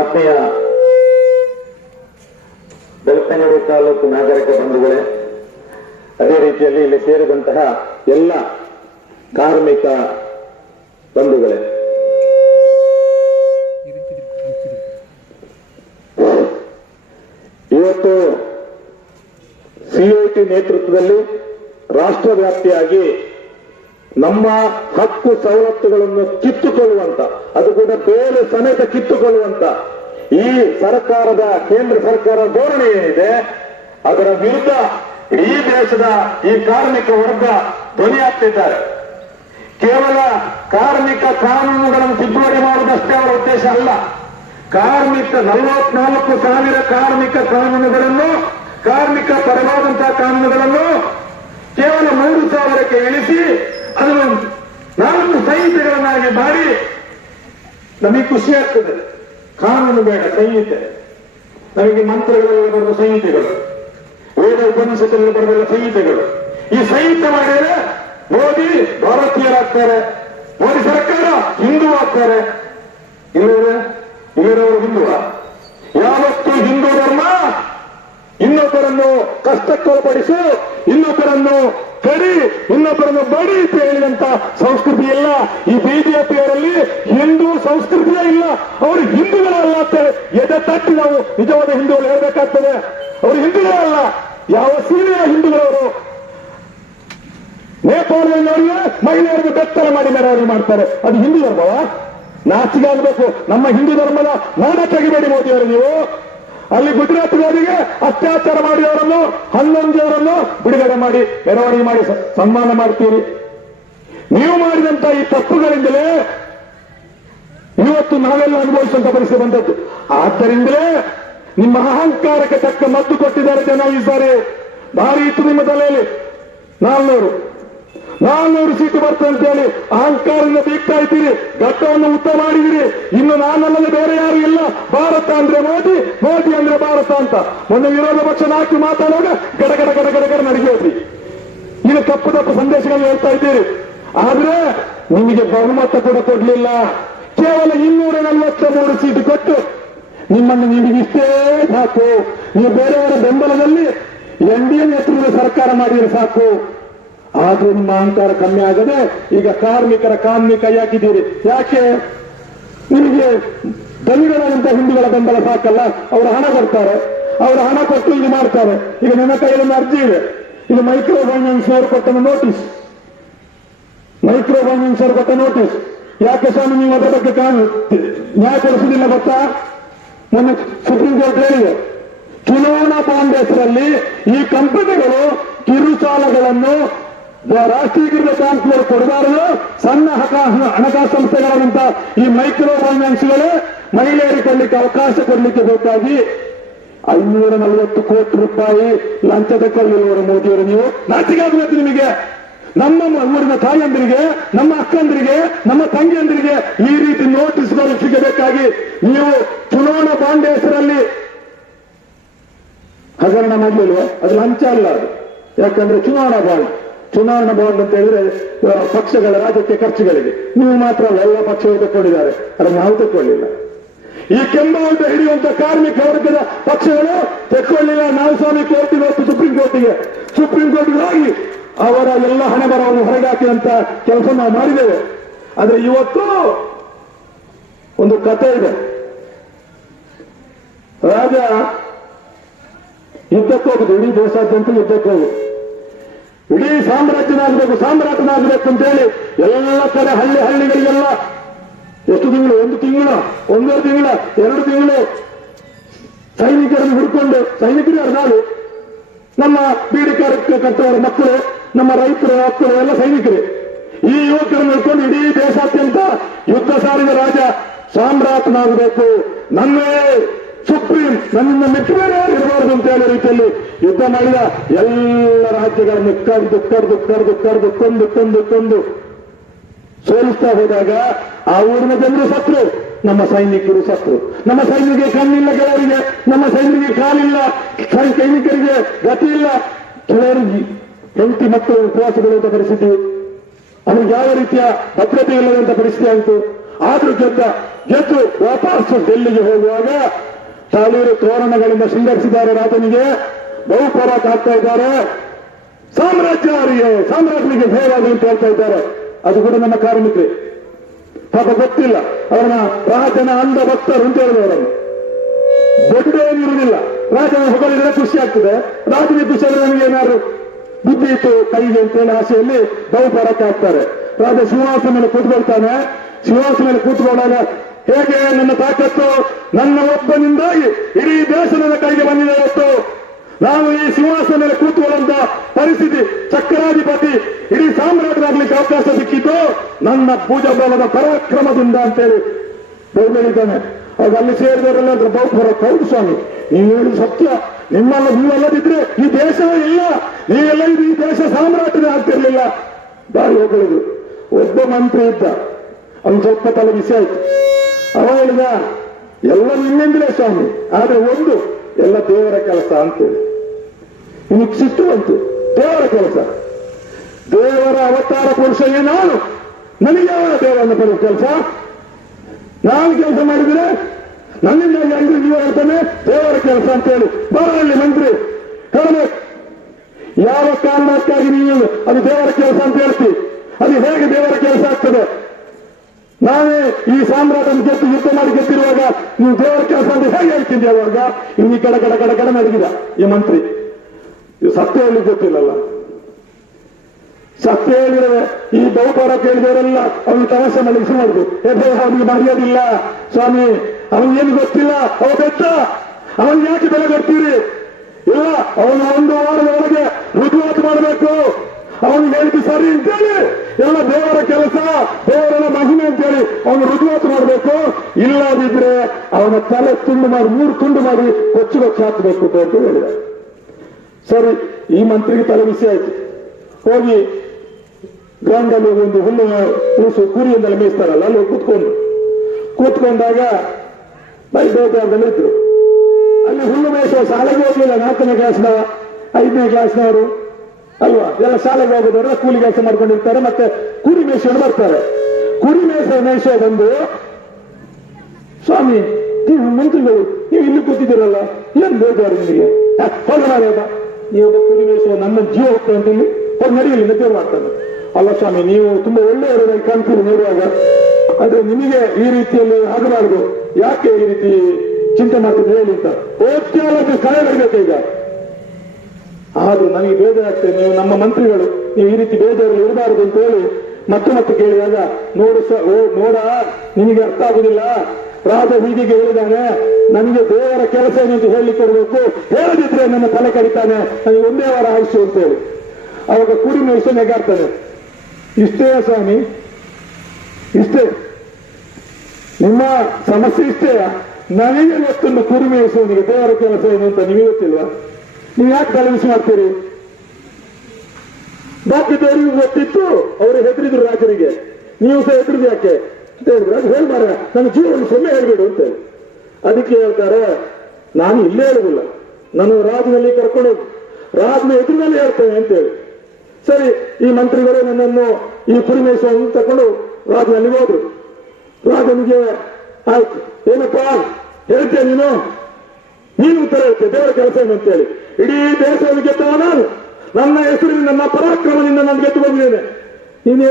ಆತ್ಮೀಯ ಬೆಳ್ತಂಗಡಿ ತಾಲೂಕು ನಾಗರಿಕ ಬಂಧುಗಳೇ, ಅದೇ ರೀತಿಯಲ್ಲಿ ಇಲ್ಲಿ ಸೇರಿದಂತಹ ಎಲ್ಲ ಕಾರ್ಮಿಕ ಬಂಧುಗಳೇ, ಇವತ್ತು ಸಿಐಟಿ ನೇತೃತ್ವದಲ್ಲಿ ರಾಷ್ಟ್ರವ್ಯಾಪಿಯಾಗಿ ನಮ್ಮ ಹಕ್ಕು ಸವಲತ್ತುಗಳನ್ನು ಕಿತ್ತುಕೊಳ್ಳುವಂತ, ಅದು ಕೂಡ ಬೇರೆ ಸಮೇತ ಕಿತ್ತುಕೊಳ್ಳುವಂತ ಈ ಸರ್ಕಾರದ ಕೇಂದ್ರ ಸರ್ಕಾರದ ಧೋರಣೆ ಏನಿದೆ ಅದರ ವಿರುದ್ಧ ಇಡೀ ದೇಶದ ಈ ಕಾರ್ಮಿಕ ವರ್ಗ ಧ್ವನಿ ಹಾಕ್ತಿದ್ದಾರೆ. ಕೇವಲ ಕಾರ್ಮಿಕ ಕಾನೂನುಗಳನ್ನು ತಿದ್ದುಪಡಿ ಮಾಡುವುದಷ್ಟೇ ಅವರ ಉದ್ದೇಶ ಅಲ್ಲ. 44,000 ಕಾರ್ಮಿಕ ಕಾನೂನುಗಳನ್ನು, ಕಾರ್ಮಿಕ ಪರವಾದಂತಹ ಕಾನೂನುಗಳನ್ನು ಕೇವಲ 3,000ಕ್ಕೆ ಇಳಿಸಿ ಅದನ್ನು 4 ಸಂಹಿತೆಗಳನ್ನಾಗಿ ಮಾಡಿ ನಮಗೆ ಖುಷಿ ಆಗ್ತದೆ. ಕಾನೂನು ಬೇಡ, ಸಂಹಿತೆ. ನಮಗೆ ಮಂತ್ರಗಳಲ್ಲಿ ಬರುವ ಸಂಹಿತೆಗಳು, ವೇದ ಉಪನಿಷತ್ತಲ್ಲಿ ಬರೆದ ಸಂಹಿತೆಗಳು. ಈ ಸಂಹಿತೆ ಮಾಡಿದರೆ ಮೋದಿ ಭಾರತೀಯರಾಗ್ತಾರೆ, ಮೋದಿ ಸರ್ಕಾರ ಹಿಂದೂ ಆಗ್ತಾರೆ. ಇಲ್ಲಿರೋರು ಹಿಂದುವ? ಯಾವತ್ತು ಹಿಂದೂ ಧರ್ಮ ಇನ್ನೊಬ್ಬರನ್ನು ಕಷ್ಟಕ್ಕೊಳಪಡಿಸು, ಇನ್ನೊಬ್ಬರನ್ನು ಕಡಿ, ಇನ್ನೊಬ್ಬರನ್ನು ಬಡಿ ಅಂತ ಹೇಳಿದಂತ ಸಂಸ್ಕೃತಿ ಇಲ್ಲ. ಈ ಬಿಜೆಪಿಯವರಲ್ಲಿ ಹಿಂದೂ ಸಂಸ್ಕೃತಿಯೇ ಇಲ್ಲ. ಅವರು ಹಿಂದೂಗಳಲ್ಲ ಅಂತ ಎದೆ ತಟ್ಟಿ ನಾವು ನಿಜವಾದ ಹಿಂದೂಗಳು ಹೇಳ್ಬೇಕಾಗ್ತದೆ. ಅವರು ಹಿಂದೂಗಳಲ್ಲ, ಯಾವ ಸೀಮೆಯ ಹಿಂದೂಗಳವರು. ನೇಪಾಳದವರಿಗೆ ಮಹಿಳೆಯರಿಗೆ ಬೆತ್ತಲ ಮಾಡಿ ಮೆರವಣಿಗೆ ಮಾಡ್ತಾರೆ, ಅದು ಹಿಂದೂ ಧರ್ಮವ? ನಾಚಿಕೆ ಆಗಬೇಕು. ನಮ್ಮ ಹಿಂದೂ ಧರ್ಮದ ಮಾನ ತೆಗಿಬೇಡಿ ಮೋದಿಯವರು ನೀವು. ಅಲ್ಲಿ ಗುಜರಾತ್ನವರಿಗೆ ಅತ್ಯಾಚಾರ ಮಾಡಿದವರನ್ನು 11 ಜನರನ್ನು ಬಿಡುಗಡೆ ಮಾಡಿ ಮೆರವಣಿಗೆ ಮಾಡಿ ಸನ್ಮಾನ ಮಾಡ್ತೀರಿ. ನೀವು ಮಾಡಿದಂತ ಈ ತಪ್ಪುಗಳಿಂದಲೇ ಇವತ್ತು ನಾವೆಲ್ಲ ಅನುಭವಿಸುವಂತ ಪರಿಸ್ಥಿತಿ ಬಂದದ್ದು. ಆದ್ದರಿಂದಲೇ ನಿಮ್ಮ ಅಹಂಕಾರಕ್ಕೆ ತಕ್ಕ ಮದ್ದು ಕೊಟ್ಟಿದ್ದಾರೆ ಜನ ಈ ಸಾರಿ. ಭಾರಿ ಇತ್ತು ನಿಮ್ಮ ತಲೆಯಲ್ಲಿ. 400 ಸೀಟು ಬರ್ತದೆ ಅಂತ ಹೇಳಿ ಅಹಂಕಾರದಿಂದ ಬೀಗ್ತಾ ಇದ್ದೀರಿ. ಘಟ್ಟವನ್ನು ಉದ್ದ ಮಾಡಿದಿರಿ. ಇನ್ನು ನಾನಲ್ಲದೆ ಬೇರೆ ಯಾರು ಇಲ್ಲ. ಭಾರತ ಅಂದ್ರೆ ಮೋದಿ, ಮೋದಿ ಅಂದ್ರೆ ಭಾರತ ಅಂತ ಮೊನ್ನೆ ವಿರೋಧ ಪಕ್ಷ ನಾಯಕರು ಮಾತಾಡುವಾಗ ಗಡಗಡ ನಡಿಗೆ ಹೋದ್ರಿ. ಈಗ ತಪ್ಪು ಸಂದೇಶಗಳನ್ನು ಹೇಳ್ತಾ ಇದ್ದೀರಿ. ಆದ್ರೆ ನಿಮಗೆ ಬಹುಮತ ಕೂಡ ಕೊಡ್ಲಿಲ್ಲ. ಕೇವಲ 243 ಸೀಟು ಕೊಟ್ಟು ನಿಮ್ಮನ್ನು ನಿಮಗಿಷ್ಟೇ ಸಾಕು. ನೀವು ಬೇರೆಯವರ ಬೆಂಬಲದಲ್ಲಿ NDA ನೇತೃತ್ವದ ಸರ್ಕಾರ ಮಾಡಿದ್ರೆ ಸಾಕು. ಆದ್ರೂ ನಿಮ್ಮ ಅಹಂಕಾರ ಕಮ್ಮಿ ಆಗದೆ ಈಗ ಕಾರ್ಮಿಕರ ಕಾನೂನು ಕೈ ಹಾಕಿದ್ದೀರಿ. ಯಾಕೆ? ನಿಮಗೆ ದಲಿತರಾದಂತ ಹಿಂದೂಗಳ ಬೆಂಬಲ ಸಾಕಲ್ಲ. ಅವರು ಹಣ ಕೊಡ್ತಾರೆ, ಅವರು ಹಣ ಕೊಟ್ಟು ಇದು ಮಾಡ್ತಾರೆ. ಈಗ ನನ್ನ ಕೈಯಲ್ಲಿ ಅರ್ಜಿ ಇದೆ. ಇದು ಮೈಕ್ರೋ ಫೈನಾನ್ಸ್ ಅವರು ಕೊಟ್ಟ ನೋಟಿಸ್. ಮೈಕ್ರೋ ಫೈನಾನ್ಸ್ ಅವರು ಕೊಟ್ಟ ನೋಟಿಸ್. ಯಾಕೆ ಸ್ವಾಮಿ ನೀವು ಅದರ ಬಗ್ಗೆ ನ್ಯಾಯ ಕೊಡಿಸುವುದಿಲ್ಲ ಗೊತ್ತಾ? ಮೊನ್ನೆ ಸುಪ್ರೀಂ ಕೋರ್ಟ್ ಹೇಳಿದೆ, ಚುನಾವಣಾ ಬಾಂಡ್ ಹೆಸರಲ್ಲಿ ಈ ಕಂಪನಿಗಳು ಕಿರುಸಾಲಗಳನ್ನು ರಾಷ್ಟ್ರೀಕೃತ ಬ್ಯಾಂಕ್ಗಳು ಕೊಡಬಾರದು. ಸಣ್ಣ ಹಣಕಾಸು ಸಂಸ್ಥೆಗಳಾದಂತ ಈ ಮೈಕ್ರೋ ಫೈನಾನ್ಸ್ಗಳು ಮಹಿಳೆಯರಿಗೆ ಕೊಡ್ಲಿಕ್ಕೆ ಅವಕಾಶ ಕೊಡ್ಲಿಕ್ಕೆ ಬೇಕಾಗಿ 540 ಕೋಟಿ ರೂಪಾಯಿ ಲಂಚ ತಕ್ಕೊಳ್ಳಿರುವರು ಮೋದಿಯವರು. ನೀವು ನಾಚಿಕೆ ಆಗಬೇಕು ನಿಮಗೆ. ನಮ್ಮ ಊರಿನ ತಾಯಿಯಂದರಿಗೆ, ನಮ್ಮ ಅಕ್ಕಂದರಿಗೆ, ನಮ್ಮ ತಂಗಿಯಂದರಿಗೆ ಈ ರೀತಿ ನೋಟಿಸ್ಗಳು ಸಿಗಬೇಕಾಗಿ ನೀವು ಚುನಾವಣಾ ಬಾಂಡ್ ಹೆಸರಲ್ಲಿ ಹಗರಣ ಮಾಡಲಿಲ್ವ? ಅದು ಲಂಚ ಅಲ್ಲ ಅದು. ಯಾಕಂದ್ರೆ ಚುನಾವಣಾ ಬಾಂಡ್ ಅಂತ ಹೇಳಿದ್ರೆ ಪಕ್ಷಗಳ ರಾಜಕೀಯ ಖರ್ಚುಗಳಿಗೆ. ನೀವು ಮಾತ್ರ ಎಲ್ಲ ಪಕ್ಷಗಳು ತಕ್ಕೊಂಡಿದ್ದಾರೆ, ಅದನ್ನು ನಾವು ತಕ್ಕೊಳ್ಳಿಲ್ಲ. ಈ ಕೆಂಬಾವಟ ಹಿಡಿಯುವಂತ ಕಾರ್ಮಿಕ ವರ್ಗದ ಪಕ್ಷಗಳು ತಕ್ಕೊಳ್ಳಿಲ್ಲ. ನಾವು ಸ್ವಾಮಿ ಕೋರ್ಟಿಗೆ ಹೋಗಿ ಸುಪ್ರೀಂ ಕೋರ್ಟ್ಗೆ ಹೋಗಿ ಅವರ ಎಲ್ಲ ಹಣೆ ಬರವನ್ನು ಹೊರಗೆ ಹಾಕಿದಂತ ಕೆಲಸ ನಾವು ಮಾಡಿದ್ದೇವೆ. ಆದ್ರೆ ಇವತ್ತು ಒಂದು ಕಥೆ ಇದೆ. ರಾಜ ಯುದ್ಧಕ್ಕೆ ಹೋಗುದು, ಇಡೀ ದೇಶಾದ್ಯಂತ ಯುದ್ಧಕ್ಕೆ ಹೋಗುದು, ಇಡೀ ಸಾಮ್ರಾಜ್ಯನಾಗಬೇಕು ಅಂತೇಳಿ ಎಲ್ಲ ಕಡೆ ಹಳ್ಳಿಗಳಿಗೆಲ್ಲ ಎಷ್ಟು ತಿಂಗಳು, 1 ತಿಂಗಳು, 1.5 ತಿಂಗಳು, 2 ತಿಂಗಳು ಸೈನಿಕರನ್ನು ಹುಡ್ಕೊಂಡು, ಸೈನಿಕರು ನಾವು ನಮ್ಮ ಬೀಡಿ ಕಟ್ಟುವವರ ಮಕ್ಕಳು, ನಮ್ಮ ರೈತರ ಮಕ್ಕಳು ಎಲ್ಲ ಸೈನಿಕರು. ಈ ಯುವಕರನ್ನು ಹಿಡ್ಕೊಂಡು ಇಡೀ ದೇಶಾದ್ಯಂತ ಯುದ್ಧ ಸಾರಿದ ರಾಜ ಸಾಮ್ರಾಟನಾಗಬೇಕು, ನನ್ನೇ ಸುಪ್ರೀಂ, ನನ್ನಿಂದ ಮೆಟ್ಟು ಬೇರೆ ಇರಬಾರದು ಅಂತ ಹೇಳೋ ರೀತಿಯಲ್ಲಿ ಯುದ್ಧ ಮಾಡಿದ ಎಲ್ಲ ರಾಜ್ಯಗಳನ್ನು ಕೊಂದು ಸೋಲಿಸ್ತಾ ಹೋದಾಗ ಆ ಊರಿನ ಜನರು ಸತ್ರು, ನಮ್ಮ ಸೈನಿಕರು ಸತ್ರು. ನಮ್ಮ ಸೈನಿಕರಿಗೆ ಕಣ್ಣಿಲ್ಲ, ಕೆಲವರಿಗೆ ನಮ್ಮ ಸೈನಿಕರಿಗೆ ಕಾಲಿಲ್ಲ, ಸೈನಿಕರಿಗೆ ಗತಿ ಇಲ್ಲ, ಕೆಲವರಿಗೆ ಹೆಂಡತಿ ಮಕ್ಕಳು ಉಪವಾಸಗೊಳ್ಳುವಂತ ಪರಿಸ್ಥಿತಿ, ಅವರಿಗೆ ಯಾವ ರೀತಿಯ ಭದ್ರತೆ ಇಲ್ಲದಂತ ಪರಿಸ್ಥಿತಿ ಆಯಿತು. ಆದ್ರೂ ಗೆದ್ದ. ಗೆದ್ದು ವಾಪಸ್ ಡೆಲ್ಲಿಗೆ ಹೋಗುವಾಗ ತಾಳೀರು ತೋರಣಗಳಿಂದ ಶೃಂಗರಿಸಿದ್ದಾರೆ ರಾಜನಿಗೆ. ಬಹುಪರಾಟ ಆಗ್ತಾ ಇದ್ದಾರೆ. ಸಾಮ್ರಾಜ್ಯರಿಗೆ ಭಯವಾಗಿ ಅಂತ ಹೇಳ್ತಾ ಇದ್ದಾರೆ. ಅದು ಕೂಡ ನಮ್ಮ ಕಾರ್ಮಿಕರೇ. ಪಾಪ ಗೊತ್ತಿಲ್ಲ ಅವರನ್ನ ರಾಜನ ಅಂಧ ಭಕ್ತರು ಅಂತ ಹೇಳಿದವರನ್ನು. ದೊಡ್ಡ ಏನಿರುವುದಿಲ್ಲ. ರಾಜನ ಹೊಗಳಿದ್ರೆ ಖುಷಿ ಆಗ್ತದೆ. ರಾಜನಿಗೆ ಖುಷಿ ಆದ್ರೆ ನಮಗೆ ಏನಾದ್ರು ಬುದ್ಧಿ ಇತ್ತು ಕೈಗೆ ಅಂತೇಳಿ ಆಸೆಯಲ್ಲಿ ಬಹುಪರಾಟ ಆಗ್ತಾರೆ. ರಾಜ ಸಿಂಹಾಸನ ಮೇಲೆ ಕೂತ್ಕೊಳ್ತಾನೆ. ಸಿಂಹಾಸನ ಮೇಲೆ ಕೂತ್ಕೊಂಡಾಗ ಹೇಗೆ ನನ್ನ ತಾಕತ್ತು ನನ್ನ ಒಬ್ಬನಿಂದಾಗಿ ಇಡೀ ದೇಶ ನನ್ನ ಕೈಗೆ ಬಂದಿದೆ ಇವತ್ತು. ನಾನು ಈ ಸಿಂಹಾಸನ ಮೇಲೆ ಕೂತ್ಕೊಳ್ಳುವಂತ ಪರಿಸ್ಥಿತಿ, ಚಕ್ರಾಧಿಪತಿ ಇಡೀ ಸಾಮ್ರಾಜ್ಯರಾಗ್ಲಿಕ್ಕೆ ಅವಕಾಶ ಸಿಕ್ಕಿದ್ದು ನನ್ನ ಭುಜಬಲದ ಪರಾಕ್ರಮದಿಂದ ಅಂತೇಳಿ ಹೇಳಿದ್ದಾನೆ. ಅವಾಗ ಅಲ್ಲಿ ಸೇರಿದವರೆಲ್ಲ ಬಹುಪರಾಟ. ಹೌದು ಸ್ವಾಮಿ, ನೀವು ಹೇಳಿ ಸತ್ಯ. ನೀವಲ್ಲದಿದ್ರೆ ಈ ದೇಶವೇ ಇಲ್ಲ. ನೀವೆಲ್ಲ ಈ ದೇಶ ಸಾಮ್ರಾಜ್ಯವೇ ಆಗ್ತಿರ್ಲಿಲ್ಲ. ಬಾರಿ ಹೋಗಳಿದ್ರು. ಒಬ್ಬ ಮಂತ್ರಿ ಇದ್ದ, ಅವನು ಸ್ವಲ್ಪ ತಲೆ ಬಿಸಿ ಆಯ್ತು. ಅವ ಹೇಳಿದ, ಎಲ್ಲ ನಿಮ್ಮಿಂದಲೇ ಸ್ವಾಮಿ, ಆದ್ರೆ ಒಂದು ಎಲ್ಲ ದೇವರ ಕೆಲಸ ಅಂತೇಳಿ. ನಿಮಗೆ ಸಿಟ್ಟು ಬಂತು. ದೇವರ ಕೆಲಸ, ದೇವರ ಅವತಾರ ಪುರುಷನೇ ನಾನು. ನನಗೆ ಯಾವ ದೇವರನ್ನು ಬರುವ ಕೆಲಸ? ನಾನು ಕೆಲಸ ಮಾಡಿದ್ರೆ ನನ್ನಿಂದಾಗಿ ಅಂದ್ರೆ ನೀವು ಹೇಳ್ತಾನೆ ದೇವರ ಕೆಲಸ ಅಂತೇಳಿ. ಬರಲಿ ಮಂತ್ರಿ ಹೇಳಬೇಕು, ಯಾವ ಕಾರಣಕ್ಕಾಗಿ ನೀವು ಅದು ದೇವರ ಕೆಲಸ ಅಂತ ಹೇಳ್ತೀವಿ? ಅದು ಹೇಗೆ ದೇವರ ಕೆಲಸ ಆಗ್ತದೆ? ನಾವೇ ಈ ಸಾಮ್ರಾಜ್ಯವನ್ನು ಗೆದ್ದು ಯುದ್ಧ ಮಾಡಿ ಗೆದ್ದಿರುವಾಗ ನೀವು ದೇವರ ಕೆಲಸ ಅಂತ ಹೇಗೆ ಹೇಳ್ತಿದ್ದೆ? ಅವಾಗ ಇನ್ನು ಕಡ ನಡಗಿದ ಈ ಮಂತ್ರಿ. ಇದು ಸತ್ಯ ಹೇಳಿ ಗೊತ್ತಿಲ್ಲಲ್ಲ. ಸತ್ಯ ಹೇಳಿದ್ರೆ ಈ ಬಹುಪರ ಕೇಳಿದವರೆಲ್ಲ ಅವನು ತಮಾಷೆ ಮಾಡಿ ಶುರು ಮಾಡುದು. ಅವನಿಗೆ ಮರ್ಯಾದಿಲ್ಲ ಸ್ವಾಮಿ, ಅವನಿಗೇನು ಗೊತ್ತಿಲ್ಲ, ಅವ ಬೆಟ್ಟ, ಅವನಿಗೆ ಯಾಕೆ ಬೆಲೆ ಕೊಡ್ತೀರಿ? ಇಲ್ಲ, ಅವನು ಒಂದು ವಾರದ ಒಳಗೆ ರುಜುವಾತು ಮಾಡಬೇಕು. ಅವನಿಗೆ ಹೇಳಿದ್ದು ಸರಿ ಅಂತೇಳಿ ಎಲ್ಲ ದೇವರ ಕೆಲಸ, ದೇವರ ಮಹಿಮೆ ಅಂತೇಳಿ ಅವನು ರುಜುವಾತು ಮಾಡಬೇಕು. ಇಲ್ಲದಿದ್ರೆ ಅವನ ತಲೆ ತುಂಡು ಮಾಡಿ 3 ತುಂಡು ಮಾಡಿ ಕೊಚ್ಚು ಹಾಕಬೇಕು ಅಂತ ಹೇಳಿದ. ಸರಿ, ಈ ಮಂತ್ರಿಗೆ ತಲೆ ಬಿಸಿ ಆಯ್ತು. ಹೋಗಿ ಗ್ರೌಂಡಲ್ಲಿ ಒಂದು ಹುಲ್ಲು ಕೂಸು ಕುರಿಯಿಂದಲೇ ಮೇಯಿಸ್ತಾರಲ್ಲ, ಅಲ್ಲಿ ಕೂತ್ಕೊಂಡಾಗ ಬೇಜಾರದಲ್ಲಿ ಇದ್ರು. ಅಲ್ಲಿ ಹುಲ್ಲು ಮೇಯಿಸುವ ಶಾಲೆಗೆ ಹೋಗ್ಲಿಲ್ಲ. 4ನೇ ಕ್ಲಾಸ್ನವ 5ನೇ ಕ್ಲಾಸ್ನವರು ಅಲ್ವಾ, ಎಲ್ಲ ಶಾಲೆಗೆ ಹೋಗೋದವ್ರ ಕೂಲಿ ಕೆಲಸ ಮಾಡ್ಕೊಂಡಿರ್ತಾರೆ. ಮತ್ತೆ ಕುರಿ ಮೇಯಿಸೋದು ಬರ್ತಾರೆ. ಕುರಿ ಮೇಯಿಸೋ ಬಂದು, ಸ್ವಾಮಿ ನೀವು ಮಂತ್ರಿಗಳು ನೀವು ಇಲ್ಲಿ ಕೂತಿದ್ದೀರಲ್ಲ, ಏನ್ ಬೇಜಾರು ನಿಮಗೆ? ಹೊರಗಾರೇಬ ನೀವೊಬ್ಬ ಕುರಿ ಮೇಯಿಸುವ ನನ್ನ ಜೀವ ಹೋಗ್ತಾ ಅಂತ ಇಲ್ಲಿ ಹೊರ ನಡೆಯಲಿ ನಿದ್ದೆ ಮಾಡ್ತಾನೆ. ಅಲ್ಲ ಸ್ವಾಮಿ, ನೀವು ತುಂಬಾ ಒಳ್ಳೆಯವರು ಕಾಣ್ತೀರಿ ನೋಡುವಾಗ, ಆದ್ರೆ ನಿಮಗೆ ಈ ರೀತಿಯಲ್ಲಿ ಆಗಬಾರದು. ಯಾಕೆ ಈ ರೀತಿ ಚಿಂತೆ ಮಾಡ್ತಿದ್ರೆ ಹೇಳಿ ಅಂತ ಓದ್ಯಾಲಕ್ಕೆ ಕಳೆಯಬೇಕು ಈಗ. ಆದ್ರೂ ನನಗೆ ಬೇಜಾರಾಗ್ತದೆ. ನೀವು ನಮ್ಮ ಮಂತ್ರಿಗಳು, ನೀವು ಈ ರೀತಿ ಬೇಜಾರು ಇರಬಾರದು ಅಂತ ಹೇಳಿ ಮತ್ತೆ ಕೇಳಿದಾಗ, ನೋಡ ನಿಮಗೆ ಅರ್ಥ ಆಗುದಿಲ್ಲ. ರಾಜ ಹೀಗೆ ಹೇಳಿದಾನೆ, ನನಗೆ ದೇವರ ಕೆಲಸ ಏನು ಅಂತ ಹೇಳಿ ಕೊಡಬೇಕು, ಹೇಳದಿದ್ರೆ ನನ್ನ ತಲೆ ಕಡಿತಾನೆ, ನನಗೆ ಒಂದೇ ವಾರ ಆಯುಷ್ಯ ಅಂತ ಹೇಳಿ. ಅವಾಗ ಕುರಿ ಮೇಯಿಸೋ ನೆಗಾಡ್ತಾನೆ. ಇಷ್ಟೇ ಸ್ವಾಮಿ, ಇಷ್ಟೇ ನಿಮ್ಮ ಸಮಸ್ಯೆ ಇಷ್ಟೇ? ನನಗೆ ಗೊತ್ತನ್ನು ಕುರಿ ಮೇಯಿಸುವನಿಗೆ ದೇವರ ಕೆಲಸ ಏನು ಅಂತ ನಿಮಗೆ ಗೊತ್ತಿಲ್ವಾ? ನೀವು ಯಾಕೆ ತಲೆಬಿಸಿ ಮಾಡ್ತೀರಿ? ಬಾಕಿದವರಿಗೂ ಗೊತ್ತಿತ್ತು, ಅವರು ಹೆದರಿದ್ರು ರಾಜರಿಗೆ. ನೀವು ಸಹ ಹೆದರಿದ್ರು ಯಾಕೆ ಅಂತ ಹೇಳಿದ್ರು. ಅದು ಹೇಳ್ಬಾರ, ನನ್ನ ಜೀವನ ಸೊಮ್ಮೆ ಹೇಳ್ಬಿಡು ಅಂತ ಹೇಳಿ. ಅದಕ್ಕೆ ಹೇಳ್ತಾರೆ, ನಾನು ಇಲ್ಲೇ ಹೇಳುದಿಲ್ಲ, ನಾನು ರಾಜನಲ್ಲಿ ಕರ್ಕೊಂಡೋಗಿ ರಾಜನ ಎದುರಿನಲ್ಲಿ ಹೇಳ್ತೇನೆ ಅಂತ ಹೇಳಿ. ಸರಿ, ಈ ಮಂತ್ರಿಗಳು ನನ್ನನ್ನು ಈ ಕುರಿ ಮೇಯಿಸುವ ತಕೊಂಡು ರಾಜನಲ್ಲಿ ಹೋದ್ರು. ರಾಜನಿಗೆ ಆಯ್ತು, ಏನಪ್ಪಾ ಹೇಳ್ತೇನೆ ನೀನು ಉತ್ತರ ಹೇಳ್ತೇನೆ, ದೇವರ ಕೆಲಸ ಏನು ಅಂತೇಳಿ. ಇಡೀ ದೇಶವನ್ನು ಗೆದ್ದವ ನಾನು, ನನ್ನ ಹೆಸರಿನ ನನ್ನ ಪರಾಕ್ರಮದಿಂದ ನಾನು ಗೆದ್ದು ಬಂದಿದ್ದೇನೆ. ನೀನು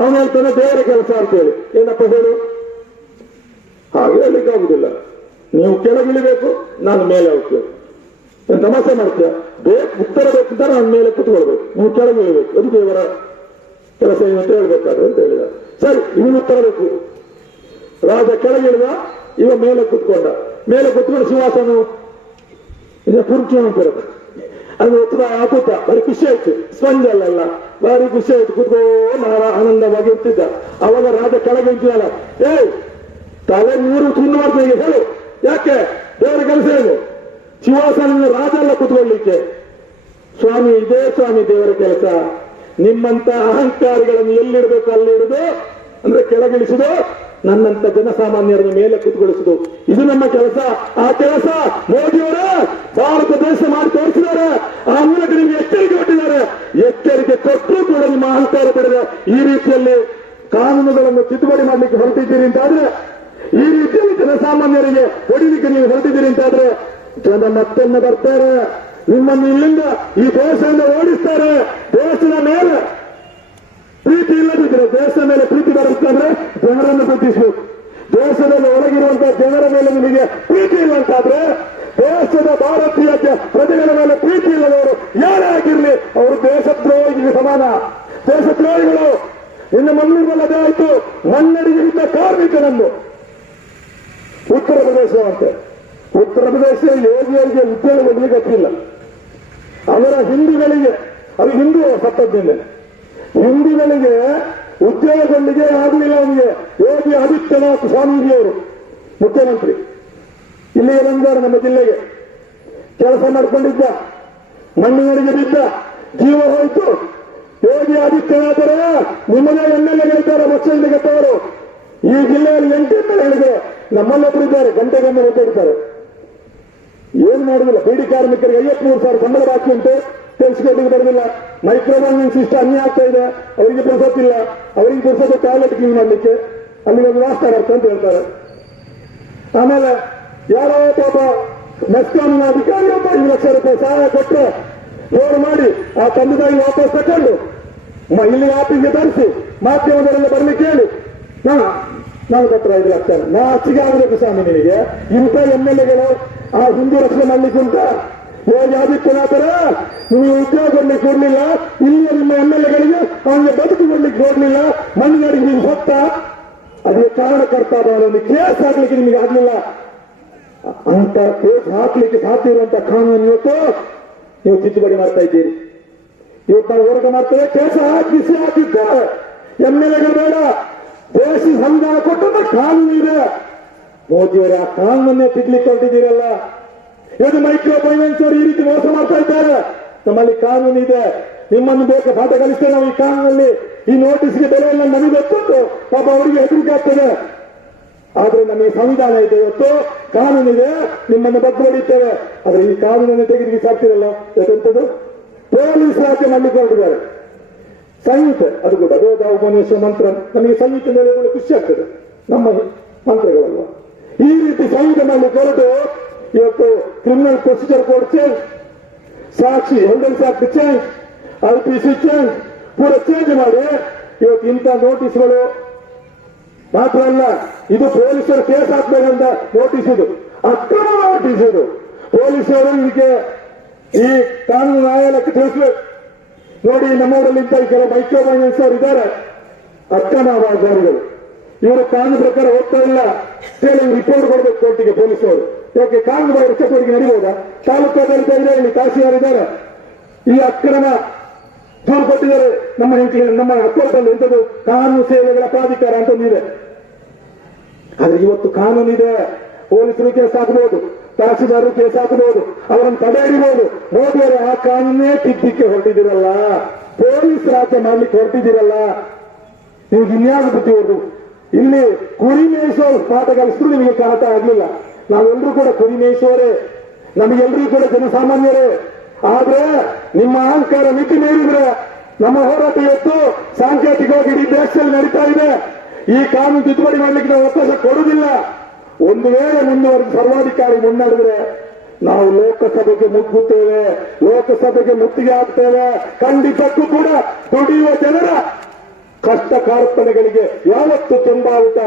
ಅವನು ಹೇಳ್ತಾನೆ ದೇವರ ಕೆಲಸ ಅಂತೇಳಿ. ಏನಪ್ಪ ಹೇಳು? ಹಾಗೆ ಹೇಳಲಿಕ್ಕಾಗುದಿಲ್ಲ. ನೀವು ಕೆಳಗಿಳಿಬೇಕು, ನಾನು ಮೇಲೆ ಹೋಗ್ತೇನೆ. ತಮಾಷೆ ಮಾಡ್ತೀಯ? ಉತ್ತರ ಬೇಕಂತ ನಾನು ಮೇಲೆ ಕೂತ್ಕೊಳ್ಬೇಕು, ನೀವು ಕೆಳಗಿಳಿಬೇಕು, ಅದು ದೇವರ ಕೆಲಸ ಏನು ಅಂತ ಹೇಳ್ಬೇಕಾದ್ರೆ ಅಂತ ಹೇಳಿದ. ಸರಿ, ಇವನು ಉತ್ತರ ಬೇಕು. ರಾಜ ಕೆಳಗಿಳಿದ, ಇವ ಮೇಲೆ ಕೂತ್ಕೊಂಡ. ಮೇಲೆ ಕೂತ್ಕೊಂಡು ಸಿಂಹಾಸನ ಪುರುಷ ಅಂತಿರೋದು ಅದು ಕೂತ. ಬರೀ ಖುಷಿ ಆಯ್ತು, ಸ್ಪಂಜ್ ಅಲ್ಲ, ಬಾರಿ ಖುಷಿ ಆಯ್ತು. ಕೂತ್ಕೊಂಡು ಆನಂದವಾಗಿ ಇರ್ತಿದ್ದ. ಅವಾಗ ರಾಜ ಕೆಳಗೆ ಇರ್ತಿದಲ್ಲ, ತಲೆ 3 ತುಂಡು ಮಾಡ್ತೀನಿ ಹೇಳು, ಯಾಕೆ? ದೇವರ ಕೆಲಸ ಏನು? ಸಿಂಹಾಸನ ರಾಜ ಎಲ್ಲ ಕೂತ್ಕೊಳ್ಳಿಕ್ಕೆ. ಸ್ವಾಮಿ, ಇದೇ ಸ್ವಾಮಿ ದೇವರ ಕೆಲಸ. ನಿಮ್ಮಂತ ಅಹಂಕಾರಿಗಳನ್ನು ಎಲ್ಲಿಡಬೇಕು ಅಲ್ಲಿಡುದು, ಅಂದ್ರೆ ಕೆಳಗಿಳಿಸುದು, ನನ್ನಂತ ಜನಸಾಮಾನ್ಯರನ್ನು ಮೇಲೆ ಕೂತ್ಕೊಳಿಸುದು, ಇದು ನಮ್ಮ ಕೆಲಸ. ಆ ಕೆಲಸ ಮೋದಿಯವರೇ ಭಾರತ ದೇಶ ಮಾಡಿ ತೋರಿಸಿದ್ದಾರೆ. ಆ ಮೂಲಕ ನಿಮ್ಗೆ ಎಚ್ಚರಿಕೆ ಕೊಟ್ಟಿದ್ದಾರೆ. ಎಚ್ಚರಿಕೆ ಕೊಟ್ಟರೂ ಕೂಡ ನಿಮ್ಮ ಅಹಂಕಾರ ಬಿಡದೆ ಈ ರೀತಿಯಲ್ಲಿ ಕಾನೂನುಗಳನ್ನು ತಿದ್ದುಪಡಿ ಮಾಡಲಿಕ್ಕೆ ಹೊರಟಿದ್ದೀರಿ ಅಂತಾದ್ರೆ, ಈ ಹೊಡಿಲಿಕ್ಕೆ ನೀವು ಹೊರಟಿದ್ದೀರಿ ಅಂತಾದ್ರೆ ಜನ ಮತ್ತೊಮ್ಮೆ ಬರ್ತಾರೆ, ನಿಮ್ಮನ್ನು ಇಲ್ಲಿಂದ ಈ ದೇಶದಿಂದ ಓಡಿಸ್ತಾರೆ. ದೇಶದ ಮೇಲೆ ಪ್ರೀತಿ ಇಲ್ಲದಿದ್ರೆ, ದೇಶದ ಮೇಲೆ ಪ್ರೀತಿ ಬರುತ್ತಂದ್ರೆ ಜನರನ್ನು ಪ್ರೀತಿಸಬೇಕು. ದೇಶದಲ್ಲಿ ಒಳಗಿರುವಂತಹ ಜನರ ಮೇಲೆ ನಿಮಗೆ ಪ್ರೀತಿ ಇಲ್ಲ ಅಂತಾದ್ರೆ, ದೇಶದ ಭಾರತೀಯ ಪ್ರಜೆಗಳ ಮೇಲೆ ಪ್ರೀತಿ ಇಲ್ಲದವರು ಯಾರೇ ಆಗಿರ್ಲಿ ಅವರು ದೇಶದ್ರೋಹಿಗೆ ಸಮಾನ, ದೇಶದ್ರೋಹಿಗಳು. ಇನ್ನು ಮಂಗಳೂರಲ್ಲದೇ ಆಯ್ತು, ಮನ್ನಡಿಗಿದ್ದ ಕಾರ್ಮಿಕನನ್ನು ಉತ್ತರ ಪ್ರದೇಶ ಅಂತೆ. ಉತ್ತರ ಪ್ರದೇಶ ಯೋಗಿಯವರಿಗೆ ಉದ್ಯೋಗ ಕೊಡಲಿಕ್ಕೆ ಗೊತ್ತಿಲ್ಲ. ಅವರ ಹಿಂದೂಗಳಿಗೆ, ಅದು ಹಿಂದೂ ಸತ್ತದ್ದಿಲ್ಲ, ಹಿಂದೂಗಳಿಗೆ ಉದ್ಯೋಗ ಕೊಡಲಿಕ್ಕೆ ಆಗಲಿಲ್ಲ. ಅವನಿಗೆ ಯೋಗಿ ಆದಿತ್ಯನಾಥ್ ಸ್ವಾಮೀಜಿಯವರು ಮುಖ್ಯಮಂತ್ರಿ ಇಲ್ಲಿಗೆ ಬಂದಾರೆ, ನಮ್ಮ ಜಿಲ್ಲೆಗೆ ಕೆಲಸ ಮಾಡ್ಕೊಂಡಿದ್ದ, ಮಣ್ಣಿನಡಿಗೆ ಬಿದ್ದ, ಜೀವ ಹೋಯಿತು. ಯೋಗಿ ಆದಿತ್ಯನಾಥರ ನಿಮ್ಮದೇ MLA ಪಕ್ಷದಿಂದ ಗೆದ್ದವರು ಈ ಜಿಲ್ಲೆಯಲ್ಲಿ 8 MLA ನಮ್ಮಲ್ಲೊಬ್ಬರು ಇದ್ದಾರೆ, ಗಂಟೆಗೊಮ್ಮೆ ಓದಿರ್ತಾರೆ. ಏನ್ ಮಾಡುದಿಲ್ಲ, ಬೀಡಿ ಕಾರ್ಮಿಕರಿಗೆ 53,000 ಸಂಬಳ ಬಾಕಿ ಉಂಟು, ತಿಳಿಸ್ಕೊಡ್ಲಿಕ್ಕೆ ಬರುದಿಲ್ಲ. ಮೈಕ್ರೋ ಫೈನಾನ್ಸ್ ಇಷ್ಟ ಅನ್ಯಾಯ ಆಗ್ತಾ ಇದೆ, ಅವರಿಗೆ ಪುರ್ಸೊತ್ತಿಲ್ಲ, ಅವರಿಗೆ ಪುರ್ಸೊತ್ತು ಟಾಯ್ಲೆಟ್ ಕ್ಲೀನ್ ಮಾಡ್ಲಿಕ್ಕೆ, ಅಲ್ಲಿ ಒಂದು ವಾಸ್ತ ಬರ್ತದೆ ಅಂತ ಹೇಳ್ತಾರೆ. ಆಮೇಲೆ ಯಾರೋ ಪಾಪ ಮೆಸ್ಕಾಂನ ಅಧಿಕಾರಿ ಒಬ್ಬ 5 ಲಕ್ಷ ರೂಪಾಯಿ ಸಹಾಯ ಕೊಟ್ಟರೆ ಜೋರು ಮಾಡಿ ಆ ತಂದೆ ತಾಯಿ ವಾಪಸ್ ತಕೊಂಡು ಇಲ್ಲಿ ಆಫೀಸ್ಗೆ ತರಿಸಿ ಮಾಧ್ಯಮದಲ್ಲೆಲ್ಲ ಬರ್ಲಿಕ್ಕೆ ಹೇಳಿ, ನಾನು ಕೊಟ್ಟರೆ 5 ಲಕ್ಷ, ನಾಚಿಗೆ ಆಗಬೇಕು ಸ್ವಾಮಿ ನಿನಗೆ. ಇಂಥ MLAಗಳು ಆ ಹಿಂದೂ ರಕ್ಷಣೆ ಮಾಡ್ಲಿಕ್ಕೆ ಉಂಟ. ಯೋಗಿ ಆದಿತ್ಯನಾಥರ ನೀವು ಉದ್ಯೋಗ ಕೊಡ್ಲಿಕ್ಕೆ ಕೊಡ್ಲಿಲ್ಲ, ಇಲ್ಲಿಯ ನಿಮ್ಮ MLAಗಳಿಗೆ ಅವನಿಗೆ ಬದುಕು ಕೊಡ್ಲಿಕ್ಕೆ ಕೊಡ್ಲಿಲ್ಲ, ಮಣ್ಣಿನಡಿಗೆ ನೀವು ಸತ್ತ, ಅದಕ್ಕೆ ಕಾರಣಕರ್ತಾದವರನ್ನು ಕೇಸ್ ಹಾಕ್ಲಿಕ್ಕೆ ನಿಮಗೆ ಆಗ್ಲಿಲ್ಲ. ಅಂತ ಕೇಸ್ ಹಾಕ್ಲಿಕ್ಕೆ ಸಾಧ್ಯ ಇರುವಂತಹ ಕಾನೂನು ಇವತ್ತು ನೀವು ತಿದ್ದುಪಡಿ ಮಾಡ್ತಾ ಇದ್ದೀರಿ. ಇವತ್ತು ನಾವು ಹೋರಾಟ ಮಾಡ್ತೇವೆ, ಕೇಸ ಹಾಕಿದ್ದೇವೆ. MLAಗಳು ಬೇಡ, ದೇಶ ಸಂವಿಧಾನ ಕೊಟ್ಟಂತ ಕಾನೂನು ಇದೆ. ಮೋದಿಯವರ ಆ ಕಾನೂನನ್ನೇ ತಿದ್ಲಿಕ್ಕೆ ಹೊರಟಿದ್ದೀರಲ್ಲ. ಇವತ್ತು ಮೈಕ್ರೋ ಫೈನಾನ್ಸ್ ಅವರು ಈ ರೀತಿ ಮೋಸ ಮಾಡ್ತಾ ಇದ್ದಾರೆ. ನಮ್ಮಲ್ಲಿ ಕಾನೂನು ಇದೆ, ನಿಮ್ಮನ್ನು ಬೇಕಾ ಪಾಠ ಕಲಿಸ್ತೇವೆ ನಾವು ಈ ಕಾನೂನಲ್ಲಿ. ಈ ನೋಟಿಸ್ಗೆ ಬೆಲೆ ಇಲ್ಲ ನಮಗೆ ಗೊತ್ತುಂಟು, ಪಾಪ ಅವರಿಗೆ ಹೆದರಿಕೆ ಆಗ್ತದೆ. ಆದ್ರೆ ನಮಗೆ ಸಂವಿಧಾನ ಇದೆ, ಇವತ್ತು ಕಾನೂನಿದೆ, ನಿಮ್ಮನ್ನು ಬಗ್ಗು ಹೊಡಿತೇವೆ. ಆದ್ರೆ ಈ ಕಾನೂನನ್ನು ತೆಗೆದು ಸಾಕ್ತಿರಲ್ಲ, ಯಾಕಂತದ್ದು ಪೊಲೀಸ್ ರಾಜ್ಯ ಮಾಡ್ಲಿಕ್ಕೆ ಹೊರಟಿದ್ದಾರೆ. ಸಂಹಿತೆ ಅದು ಕೂಡ ವೇದ ಉಪನಿಷ ಮಂತ್ರ, ನಮಗೆ ಸಂಹಿತೆ ಮೇಲೆ ಕೂಡ ಖುಷಿ ಆಗ್ತದೆ, ನಮ್ಮ ಮಂತ್ರಗಳಲ್ಲ. ಈ ರೀತಿ ಸಂಹಿತೆ ಮಾಡ್ಲಿಕ್ಕೆ ಹೊರಟು ಇವತ್ತು ಕ್ರಿಮಿನಲ್ ಪ್ರೊಸೀಜರ್ ಕೋಡ್ ಚೇಂಜ್, ಸಾಕ್ಷಿ evidence act change, IPC change, ಪೂರ ಚೇಂಜ್ ಮಾಡಿ ಇವತ್ತು ಇಂಥ ನೋಟಿಸ್ಗಳು ಮಾತ್ರ ಅಲ್ಲ, ಇದು ಪೊಲೀಸರು ಕೇಸ್ ಹಾಕ್ಬೇಕಂತ ನೋಟಿಸ್, ಇದು ಅಕ್ರಮ ನೋಟಿಸ್. ಇದು ಪೊಲೀಸರು ಇದಕ್ಕೆ ಈ ಕಾನೂನು ನ್ಯಾಯಾಲಯಕ್ಕೆ ತಿಳಿಸ್ಬೇಕು. ನೋಡಿ, ನಮ್ಮೂರಲ್ಲಿ ಇಂಥ ಕೆಲವು ಮೈಕ್ರೋ ಫೈನಾನ್ಸ್ ಅವರು ಇದ್ದಾರೆ, ಅಕ್ರಮವಾದಿಗಳು. ಇವರು ಕಾನೂನು ಪ್ರಕಾರ ಹೋಗ್ತಾ ಇಲ್ಲ ಹೇಳಿ ರಿಪೋರ್ಟ್ ಕೊಡಬೇಕು ಕೋರ್ಟಿಗೆ ಪೊಲೀಸರು. ಯಾಕೆ ಕಾನೂನು ಬಾಹಿರ ಚಟುವಟಿಕೆ ನಡೀಬಹುದಾ? ತಾಲೂಕಾಡಳಿತ ಇದೆ, ಇಲ್ಲಿ ತಹಸೀಲ್ದಾರ್ ಇದ್ದಾರೆ, ಈ ಅಕ್ರಮ ದೂರು ಕೊಟ್ಟಿದ್ದಾರೆ. ನಮ್ಮ ಕೋರ್ಟಲ್ಲಿ ಎಂಥದ್ದು ಕಾನೂನು ಸೇವೆಗಳ ಪ್ರಾಧಿಕಾರ ಅಂತ ಇದೆ. ಆದ್ರೆ ಇವತ್ತು ಕಾನೂನಿದೆ, ಪೊಲೀಸರು ಕೇಸ್ ಹಾಕಬಹುದು, ತಹಸೀಲ್ದಾರರು ಕೇಸ್ ಹಾಕಬಹುದು, ಅವರನ್ನು ತಡೆ ಹಿಡಿಬಹುದು. ಮೋದಿಯವರು ಆ ಕಾನೂನೇ ತಿದ್ದಿಕ್ಕೆ ಹೊರಟಿದ್ದೀರಲ್ಲ, ಪೊಲೀಸ್ ರಾಜ್ಯ ಮಾಡ್ಲಿಕ್ಕೆ ಹೊರಟಿದ್ದೀರಲ್ಲ. ನಿಮ್ಗೆ ಇನ್ಯಾವುದು ಬುದ್ಧಿ ಹೊರದು? ಇಲ್ಲಿ ಕುರಿ ಮೇಯಿಸೋ ಪಾಠ ಕಲಿಸಿದ್ರು ನಿಮಗೆ ಕಾಟ ಆಗ್ಲಿಲ್ಲ. ನಾವೆಲ್ಲರೂ ಕೂಡ ಕುರಿ ಮೇಯಿಸೋರೆ, ನಮಗೆಲ್ಲರೂ ಕೂಡ ಜನಸಾಮಾನ್ಯರೇ. ಆದ್ರೆ ನಿಮ್ಮ ಅಹಂಕಾರ ಮಿತಿ ಮೀರಿದ್ರೆ ನಮ್ಮ ಹೋರಾಟ ಇವತ್ತು ಸಾಂಕೇತಿಕವಾಗಿ ಇಡೀ ದೇಶದಲ್ಲಿ ನಡೀತಾ ಇದೆ. ಈ ಕಾನೂನು ತಿದ್ದುಪಡಿ ಮಾಡ್ಲಿಕ್ಕೆ ನಾವು ಅವಕಾಶ ಕೊಡುವುದಿಲ್ಲ. ಒಂದು ವೇಳೆ ಮುಂದುವರೆದು ಸರ್ವಾಧಿಕಾರಿ ಮುನ್ನಡೆದ್ರೆ ನಾವು ಲೋಕಸಭೆಗೆ ಮುಗ್ಗುತ್ತೇವೆ, ಲೋಕಸಭೆಗೆ ಮುತ್ತಿಗೆ ಆಗ್ತೇವೆ. ಖಂಡಿತಕ್ಕೂ ಕೂಡ ದುಡಿಯುವ ಜನರ ಕಷ್ಟ ಕಾರ್ಪಣೆಗಳಿಗೆ ಯಾವತ್ತು ಕೆಂಬಾವುಟ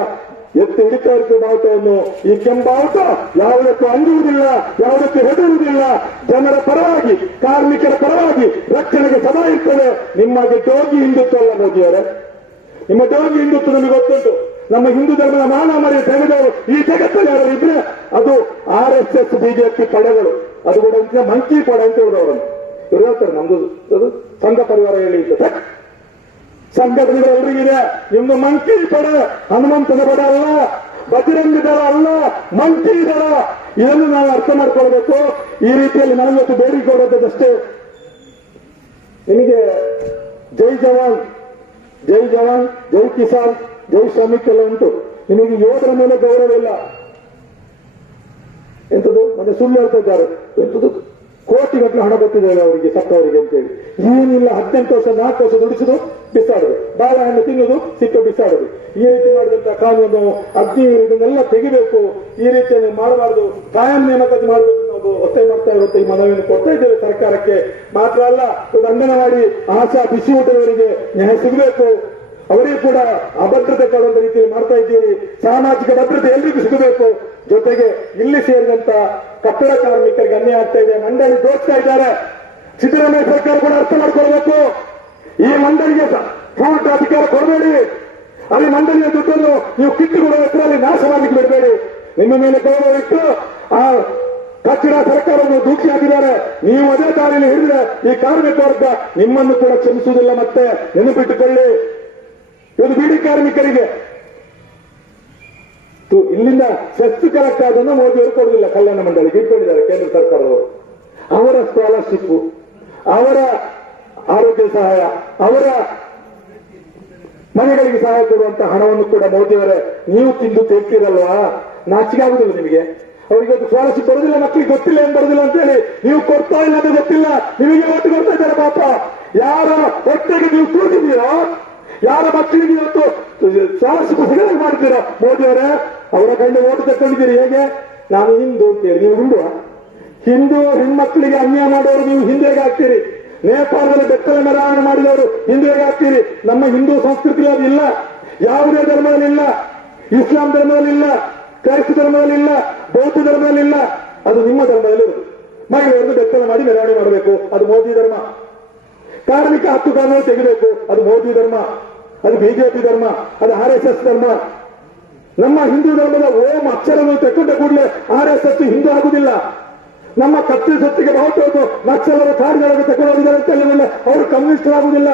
ಎತ್ತಿ ಹಿಡಿತಾ ಇರ್ತದೆ ಬಾವುಟವನ್ನು. ಈ ಕೆಂಬಾವುಟ ಯಾವುದಕ್ಕೂ ಅಂಜುವುದಿಲ್ಲ, ಯಾವುದಕ್ಕೆ ಹೆದರುವುದಿಲ್ಲ. ಜನರ ಪರವಾಗಿ, ಕಾರ್ಮಿಕರ ಪರವಾಗಿ ರಕ್ಷಣೆಗೆ ಸದಾ ಇರ್ತದೆ. ನಿಮಗೆ ಡೋಗಿ ಹಿಂದುತ್ವ ಅಲ್ಲ ಮೋದಿಯವರೇ, ನಿಮ್ಮ ಡೋಗಿ ಹಿಂದುತ್ವ ನಮಗೆ ಗೊತ್ತುಂಟು. ನಮ್ಮ ಹಿಂದೂ ಧರ್ಮದ ಮಾನ ಮರ್ಯಾದೆ ತೆಗೆದವರು ಈ ಜಗತ್ತಲ್ಲಿ ಯಾರು ಇದ್ರೆ ಅದು RSS BJP ಪಡೆಗಳು, ಅದು ಕೂಡ ಮಂಕಿ ಪಡೆ ಅಂತ ಹೇಳೋರನ್ನು ಇವ್ರು ಹೇಳ್ತಾರೆ. ನಮ್ದು ಅದು ಸಂಘ ಪರಿವಾರ ಹೇಳಿ ಸಂಘಟನೆಗಳು ಎಲ್ರಿಗಿದೆ. ನಿಮ್ದು ಮಂಕಿ ಪಡೆ, ಹನುಮಂತನ ಪಡೆ ಅಲ್ಲ, ಬಜರಂಗ ದಳ ಅಲ್ಲ, ಮಂಕಿ ದಳ. ಇದನ್ನು ನಾವು ಅರ್ಥ ಮಾಡ್ಕೊಳ್ಬೇಕು. ಈ ರೀತಿಯಲ್ಲಿ ನಾವು ಇವತ್ತು ಬೇಡಿಕೆ ಕೊಡೋದಷ್ಟೇ. ನಿಮಗೆ ಜೈ ಜವಾನ್, ಜೈ ಜವಾನ್, ಜೈ ಕಿಸಾನ್, ಜೈ ಶ್ರಮಿಕ್ ಎಲ್ಲ ಉಂಟು. ನಿಮಗೆ ಯೋಧರ ಮೇಲೆ ಗೌರವ ಇಲ್ಲ. ಎಂಥದ್ದು ಮತ್ತೆ ಸುಳ್ಳು ಹೇಳ್ತಾ ಇದ್ದಾರೆ. ಎಂಥದ್ದು ಕೋಟಿಗಟ್ಟಲೆ ಹಣ ಗೊತ್ತಿದೆ ಅವರಿಗೆ ಸತ್ತವರಿಗೆ ಅಂತೇಳಿ. ಏನಿಲ್ಲ, 18 ವರ್ಷ 4 ವರ್ಷ ದುಡಿಸಿದ್ರು ಬಿಸಾಡುದು, ಬಾಳೆಹಣ್ಣು ತಿನ್ನುದು ಸಿಪ್ಪೆ ಬಿಸಾಡುದು. ಈ ರೀತಿ ಮಾಡಿದಂತ ಕಾನೂನು ಅಗ್ನಿ ಇದನ್ನೆಲ್ಲ ತೆಗಿಬೇಕು. ಈ ರೀತಿಯನ್ನು ಮಾಡಬಾರ್ದು, ಕಾಯಂ ನೇಮಕಾತಿ ಮಾಡಬೇಕು ನಾವು ಒತ್ತಾಯ ಮಾಡ್ತಾ ಇರುತ್ತೆ. ಈ ಮನವಿಯನ್ನು ಕೊಡ್ತಾ ಇದ್ದೇವೆ ಸರ್ಕಾರಕ್ಕೆ. ಮಾತ್ರ ಅಲ್ಲ, ಒಂದು ಅಂಗನವಾಡಿ ಆಶಾ ಬಿಸಿ ಊಟದವರಿಗೆ ನ್ಯಾಯ ಸಿಗಬೇಕು. ಅವರಿಗೂ ಕೂಡ ಅಭದ್ರತೆ ಕೊಡುವಂತ ರೀತಿಯಲ್ಲಿ ಮಾಡ್ತಾ ಇದ್ದೀರಿ. ಸಾಮಾಜಿಕ ಭದ್ರತೆ ಎಲ್ರಿಗೂ ಸಿಗಬೇಕು. ಜೊತೆಗೆ ಇಲ್ಲಿ ಸೇರಿದಂತ ಕಟ್ಟಡ ಕಾರ್ಮಿಕರಿಗೆ ಅನ್ಯಾಯ ಆಗ್ತಾ ಇದೆ. ಮಂಡಳಿ ದೋಚ್ತಾ ಇದ್ದಾರೆ. ಸಿದ್ದರಾಮಯ್ಯ ಸರ್ಕಾರ ಕೂಡ ಅರ್ಥ ಮಾಡ್ಕೊಳ್ಬೇಕು. ಈ ಮಂಡಳಿಗೆ ಪೂರ್ಣ ಅಧಿಕಾರ ಕೊಡಬೇಡಿ. ಅಲ್ಲಿ ಮಂಡಳಿಯ ದುಡ್ಡನ್ನು ನೀವು ಕಿತ್ತುಕೊಡುವ ಹೆಸರಲ್ಲಿ ನಾಶ ಮಾಡಲಿಕ್ಕೆ ಬಿಡಬೇಡಿ. ನಿಮ್ಮ ಮೇಲೆ ಗೌರವ ಇಟ್ಟು ಆ ಕಟ್ಟಡ ಸರ್ಕಾರವನ್ನು ದೂಕಿ ಹಾಕಿದ್ದಾರೆ. ನೀವು ಅದೇ ದಾರಿಯಲ್ಲಿ ಹಿಡಿದ್ರೆ ಈ ಕಾರ್ಮಿಕ ವರ್ಗ ನಿಮ್ಮನ್ನು ಕೂಡ ಕ್ಷಮಿಸುವುದಿಲ್ಲ. ಮತ್ತೆ ನೆನಪಿಟ್ಟುಕೊಳ್ಳಿ, ಇದು ಬೀಡಿ ಕಾರ್ಮಿಕರಿಗೆ ಇಲ್ಲಿಂದ ಸೆಸ್ ಕಲೆಕ್ಟ್ ಆದನ್ನು ಮೋದಿಯವರು ಕೊಡುವುದಿಲ್ಲ. ಕಲ್ಯಾಣ ಮಂಡಳಿಗೆ ಇಟ್ಕೊಂಡಿದ್ದಾರೆ ಕೇಂದ್ರ ಸರ್ಕಾರದವರು. ಅವರ ಸ್ಕಾಲರ್ಶಿಪ್, ಅವರ ಆರೋಗ್ಯ ಸಹಾಯ, ಅವರ ಮನೆಗಳಿಗೆ ಸಹಾಯ ಕೊಡುವಂತ ಹಣವನ್ನು ಕೂಡ ಮೋದಿಯವರೇ ನೀವು ತಿಂದು ತೆಗ್ತೀರಲ್ವಾ? ನಾಚಿಕೆ ಆಗುದಿಲ್ಲ ನಿಮಗೆ? ಅವರಿಗೆ ಸ್ಕಾಲರ್ಶಿಪ್ ಬರುದಿಲ್ಲ, ಮಕ್ಕಳಿಗೆ ಗೊತ್ತಿಲ್ಲ ಏನ್ ಬರುದಿಲ್ಲ ಅಂತ ಹೇಳಿ ನೀವು ಕೊಡ್ತಾ ಇಲ್ಲ ಅಂತ ಗೊತ್ತಿಲ್ಲ. ನಿಮಗೆ ಒಟ್ಟು ಕೊಡ್ತಾ ಇದ್ದಾರೆ ಪಾಪ. ಯಾರ ಹೊಟ್ಟೆಗೆ ನೀವು ತೂಗಿದ್ದೀರೋ, ಯಾರ ಮಕ್ಕಳಿಗೆ ಇವತ್ತು ಸ್ಕಾಲರ್ಶಿಪ್ ಸಿಗದೆ ಮಾಡ್ತೀರಾ ಮೋದಿಯವರೇ? ಅವರ ಕೈಯಿಂದ ಓಟು ತಕ್ಕೊಂಡಿದ್ದೀರಿ. ಹೇಗೆ? ನಾನು ಹಿಂದೂ ಅಂತೇಳಿ ನೀವು ಹಿಂದೂ ಹೆಣ್ಮಕ್ಕಳಿಗೆ ಅನ್ಯಾಯ ಮಾಡೋರು ನೀವು ಹಿಂದೆಗೆ ಹಾಕ್ತೀರಿ. ನೇಪಾಳದಲ್ಲಿ ಬೆತ್ತಲೆ ಮೆರವಣಿಗೆ ಮಾಡಿದವರು ಹಿಂದೆಗೆ ಹಾಕ್ತೀರಿ. ನಮ್ಮ ಹಿಂದೂ ಸಂಸ್ಕೃತಿಯಲ್ಲಿ ಅದು ಇಲ್ಲ. ಯಾವುದೇ ಧರ್ಮದಲ್ಲಿಲ್ಲ. ಇಸ್ಲಾಂ ಧರ್ಮದಲ್ಲಿಲ್ಲ, ಕ್ರೈಸ್ತ ಧರ್ಮದಲ್ಲಿಲ್ಲ, ಬೌದ್ಧ ಧರ್ಮದಲ್ಲಿಲ್ಲ. ಅದು ನಿಮ್ಮ ಧರ್ಮದಲ್ಲಿ ಮಹಿಳೆಯರನ್ನು ಬೆತ್ತಲೆ ಮಾಡಿ ಮೆರವಣಿಗೆ ಮಾಡಬೇಕು, ಅದು ಮೋದಿ ಧರ್ಮ. ಕಾರ್ಮಿಕ ಹಕ್ಕು ಕಾನೂನು ತೆಗೆಬೇಕು, ಅದು ಮೋದಿ ಧರ್ಮ, ಅದು ಬಿಜೆಪಿ ಧರ್ಮ, ಅದು RSS ಧರ್ಮ. ನಮ್ಮ ಹಿಂದೂ ಧರ್ಮದ ಓಂ ಅಕ್ಷರವನ್ನು ತೆಕ್ಕೊಂಡ ಕೂಡಲೇ RSS ಹಿಂದೂ ಆಗುದಿಲ್ಲ. ನಮ್ಮ ಕತ್ತಿ ಸೊತ್ತಿಗೆ ಬಹುತೇಕ ನಕ್ಸಲರು ಕಾರ್ಯಗಳನ್ನು ತಗೊಂಡಿದ್ದಾರೆ ಅಂತ ಹೇಳಿದ್ರೆ ಅವರು ಕಮ್ಯುನಿಸ್ಟರಾಗುವುದಿಲ್ಲ.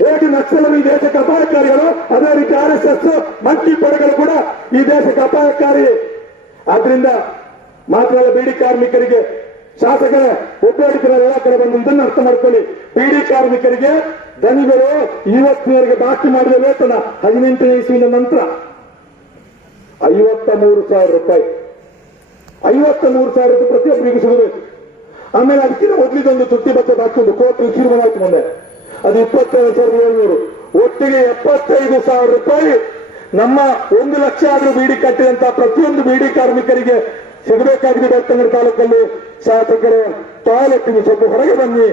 ಹೇಗೆ ನಕ್ಸಲರು ಈ ದೇಶಕ್ಕೆ ಅಪಾಯಕಾರಿಗಳು, ಅದೇ ರೀತಿ RSS ಮಂಕಿ ಪಡೆಗಳು ಕೂಡ ಈ ದೇಶಕ್ಕೆ ಅಪಾಯಕಾರಿ. ಆದ್ರಿಂದ ಮಾತ್ರ ಅಲ್ಲ, ಬೀಡಿ ಕಾರ್ಮಿಕರಿಗೆ ಶಾಸಕರ ಒಬ್ಬಡಿತರ ಎಲ್ಲ ಕಡೆ ಬಂದು ಇದನ್ನು ಅರ್ಥ ಮಾಡ್ಕೊಳ್ಳಿ. ಬೀಡಿ ಕಾರ್ಮಿಕರಿಗೆ ದನಿಗಳು ಇವತ್ತಿನವರೆಗೆ ಬಾಕಿ ಮಾಡಿದ ವೇತನ 18ನೇ ಇಸ್ವಿನ ನಂತರ 53,000 ರೂಪಾಯಿ. 53,000 ರೂಪಾಯಿ ಪ್ರತಿಯೊಬ್ಬರಿಗೂ ಸಿಗಬೇಕು. ಆಮೇಲೆ ಅದಕ್ಕಿಂತ ಮೊದಲಿದೊಂದು ತುಟ್ಟಿ ಬಚ್ಚ ಹಾಕಿದ್ದು ಕೋರ್ಟ್ ತೀರ್ಮಾನ ಆಯ್ತು ಮೊನ್ನೆ, ಅದು 27,700. ಒಟ್ಟಿಗೆ 75,000 ರೂಪಾಯಿ ನಮ್ಮ 1 ಲಕ್ಷ ಆದರೂ ಬೀಡಿ ಕಟ್ಟಿದಂತಹ ಪ್ರತಿಯೊಂದು ಬೀಡಿ ಕಾರ್ಮಿಕರಿಗೆ ಸಿಗಬೇಕಾಗಿದೆ. ಬೆಳ್ತಂಗಡಿ ತಾಲೂಕಲ್ಲಿ ಶಾಸಕರು ತಾಲೂಕಿನ ಸ್ವಲ್ಪ ಹೊರಗೆ ಬನ್ನಿ.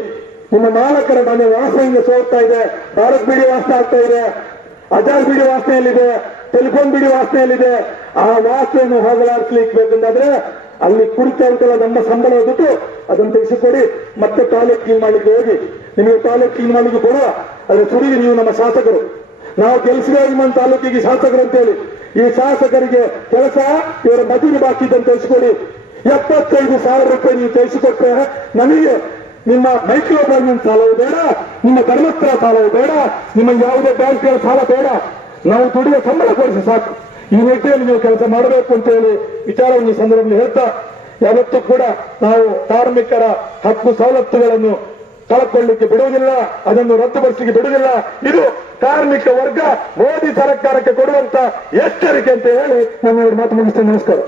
ನಿಮ್ಮ ಮಾಲಕರ ಮನೆ ವಾಸನೆಯಿಂದ ಸೋರ್ತಾ ಇದೆ. ಭಾರತ್ ಬೀಡಿ ವಾಸನೆ ಆಗ್ತಾ ಇದೆ, ಅಜಾರ್ ಬೀಡಿ ವಾಸನೆಯಲ್ಲಿದೆ, ಟೆಲಿಫೋನ್ ಬೀಡಿ ವಾಸನೆಯಲ್ಲಿದೆ. ಆ ವಾಸನೆಯನ್ನು ಹೋಗಲಾಡಿಸ್ಲಿಕ್ಕೆ ಬೇಕಂದಾದ್ರೆ ಅಲ್ಲಿ ಕುರಿತಾ ಉಂಟಲ್ಲ ನಮ್ಮ ಸಂಬಳದ ದುಡ್ಡು ಅದನ್ನು ತೆಗೆಸಿಕೊಡಿ. ಮತ್ತೆ ಟಾಯ್ಲೆಟ್ ಕ್ಲೀನ್ ಮಾಡ್ಲಿಕ್ಕೆ ಹೋಗಿ, ನಿಮಗೆ ಟಾಯ್ಲೆಟ್ ಕ್ಲೀನ್ ಮಾಡ್ಲಿಕ್ಕೆ ಕೊಡುವ ಅದ್ರ ಸುಡಿಗೆ ನೀವು ನಮ್ಮ ಶಾಸಕರು. ನಾವು ಗೆಲ್ಸಿದ ತಾಲೂಕಿಗೆ ಶಾಸಕರು ಅಂತೇಳಿ ಈ ಶಾಸಕರಿಗೆ ಕೆಲಸ ಇವರ ಮದುವೆ ಬಾಕಿ ಇದನ್ನು ತಿಳಿಸಿಕೊಡಿ. 75,000 ರೂಪಾಯಿ ನೀವು ತಿಳಿಸಿಕೊಟ್ರೆ ನಮಗೆ ನಿಮ್ಮ ಮೈಕ್ರೋ ಫೈನಾನ್ಸ್ ಸಾಲವು ಬೇಡ, ನಿಮ್ಮ ಧರ್ಮಸ್ಥಳ ಸಾಲವು ಬೇಡ, ನಿಮ್ಮ ಯಾವುದೇ ಬ್ಯಾಂಕ್ಗಳ ಸಾಲ ಬೇಡ. ನಾವು ದುಡಿಯ ಸಂಬಳ ಕೊಡಿಸಿ ಸಾಕು. ಈ ನಿಟ್ಟಿನಲ್ಲಿ ನೀವು ಕೆಲಸ ಮಾಡಬೇಕು ಅಂತ ಹೇಳಿ ವಿಚಾರವನ್ನು ಈ ಸಂದರ್ಭದಲ್ಲಿ ಹೇಳ್ತಾ, ಯಾವತ್ತೂ ಕೂಡ ನಾವು ಕಾರ್ಮಿಕರ ಹಕ್ಕು ಸವಲತ್ತುಗಳನ್ನು ಕಳ್ಕೊಳ್ಳಿಕ್ಕೆ ಬಿಡುವುದಿಲ್ಲ, ಅದನ್ನು ರದ್ದುಪಡಿಸಲಿಕ್ಕೆ ಬಿಡುವುದಿಲ್ಲ. ಇದು ಕಾರ್ಮಿಕ ವರ್ಗ ಮೋದಿ ಸರ್ಕಾರಕ್ಕೆ ಕೊಡುವಂತ ಎಚ್ಚರಿಕೆ ಅಂತ ಹೇಳಿ ನಾನು ಮಾತು ಮುಗಿಸ್ತೇನೆ. ನಮಸ್ಕಾರ.